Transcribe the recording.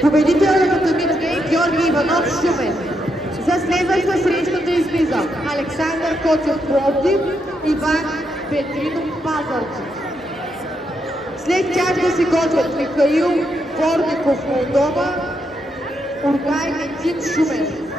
Победителят на турнира е Георги Иванов Шумен. За следваща среща да излиза Александър Коцев Пловдив, Иван Петринов Пазарджик. След тях да се готвят Михаил Ворников Молдова, Ургай Метин Шумен.